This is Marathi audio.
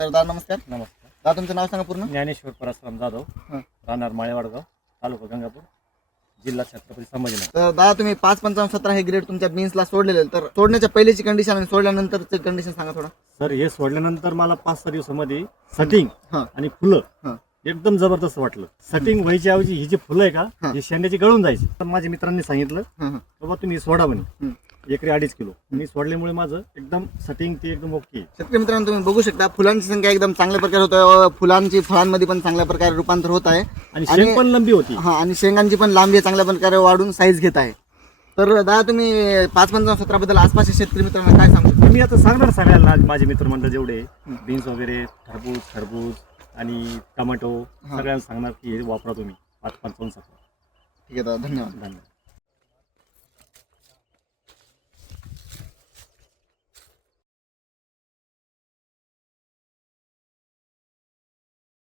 तर दादा नमस्कार. नमस्कार. दादा तुमचं नाव सांगा पूर्ण. ज्ञानेश्वर परसराम जाधव, राहणार माळेवाडगाव, तालुका गंगापूर, जिल्हा छत्रपती संभाजीनगर. तर दादा तुम्ही 5-55-17 हे ग्रेड तुमच्या बीन्सला सोडलेले, तर सोडण्याच्या पहिलीची कंडिशन आणि सोडल्यानंतरची कंडिशन सांगा थोडा. सर हे सोडल्यानंतर मला 5-6 दिवसामध्ये सटिंग हा. आणि फुलं हा. एकदम जबरदस्त वाटलं. सटिंग व्हायच्या ऐवजी ही जी फुलं आहे का हा. ही शेंड्याची गळून जायची. तर माझ्या मित्रांनी सांगितलं हं, हं. बाबा तुम्ही सोडा म्हणे, एकरी 2.5 किलो. मी सोडल्यामुळे माझं एकदम सटिंग ती एकदम ओके. शेतकरी मित्रांनो तुम्ही बघू शकता फुलांची संख्या एकदम चांगल्या प्रकारे होत आहे, फुलांची फळांमध्ये पण चांगल्या प्रकारे रूपांतर होत आहे आणि शेंग पण लंबी होती. हा, आणि शेंगांची पण लांबी चांगल्या प्रकारे वाढून साईज घेत आहे. तर दादा तुम्ही 5-55-17 बद्दल आसपासच्या शेतकरी मित्रांना काय सांगू शकता? मी आता सांगणार सगळ्यांना, माझे मित्रमंडळ जेवढे बीन्स वगैरे, खरबूज आणि टोमॅटो सगळ्यांना सांगणार की हे वापरा तुम्ही 5-55-17. ठीक आहे दादा, धन्यवाद. धन्यवाद.